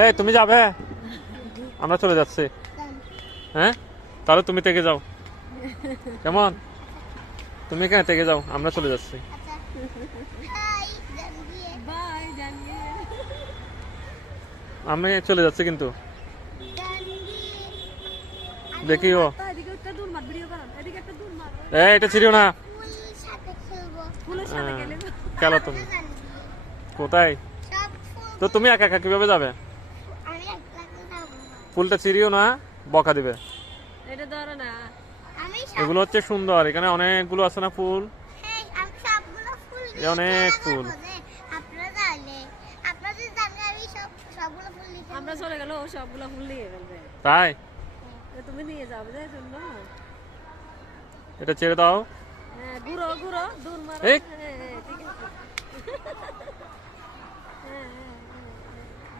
এই তুমি যাবে? আমরা চলে যাচ্ছি। হ্যাঁ, তাহলে তুমি থেকে যাও। কেমন? তুমি এখানে থেকে যাও, আমরা চলে যাচ্ছি। আমি চলে যাচ্ছি কিন্তু দেখিও। এটা ছিড়িও না। খেলো তুমি। কোথায়? তো তুমি একা একা কিভাবে যাবে? ফুলটা ছিড়িও না, বকা দিবে। এগুলো হচ্ছে সুন্দর, এখানে অনেকগুলো আছে না ফুল, অনেক ফুল। আমরা চলে গেল সবগুলো ফুল নিয়ে ফেলবে। তাই তুমি নিয়ে যাবে যে জন্য এটা ছেড়ে দাও। হ্যাঁ, ঘুরো ঘুরো দূর মারো। এই ঠিক আছে।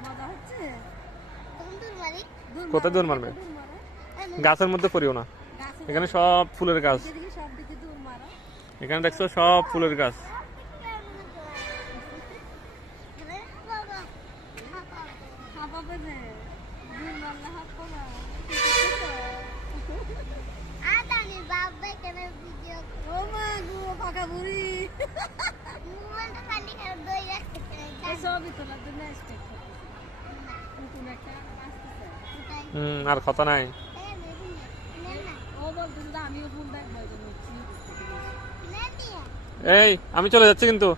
মজা হচ্ছে। কোথায় দৌড় মারবে? গাছের মধ্যে পড়িও না, এখানে সব ফুলের গাছ। সব দিকে দূর মারো। এখানে দেখছো সব ফুলের গাছ। হাঁপাবে যে দূর মারলে হাঁপাবে। ও মা গো পাকা বুড়ি। সবই তোলার জন্য এক্সপেক্ট করতেছি। নতুন একটা আসতেছে। আর কথা নাই। ও বলতেছে যে আমিও ফুল দেখবো। এই আমি চলে যাচ্ছি কিন্তু।